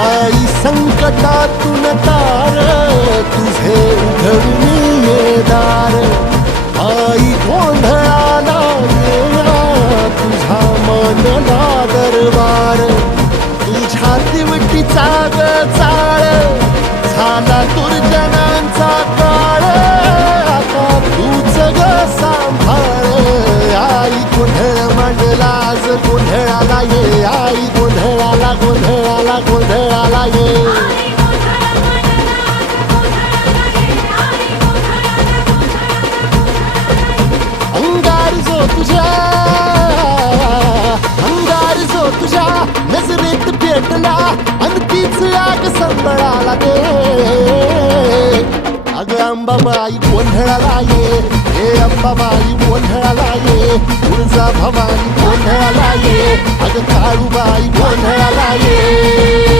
आई संकटातून तार तुझे उघडून ये दार आई गोंधळाला येणा तुझा मनला दरबार तुझ्या दिवटीचा ग चाळ झाला दुर्जनांचा काळ आता तूच ग सांभाळ आई गोंधळ मांडला आज गोंधळाला ये आई गोंधळाला गोंधळाला गोंधळाला ये अंगार जो तुझ्या नजरेत पेटला अन तीच आग संबळाला दे अग अंबाबाई गोंधळाला ये हे अंबाबाई गोंधळाला ये तुळजा भवानी गोंधळाला ये अग काळूबाई गोंधळाला ये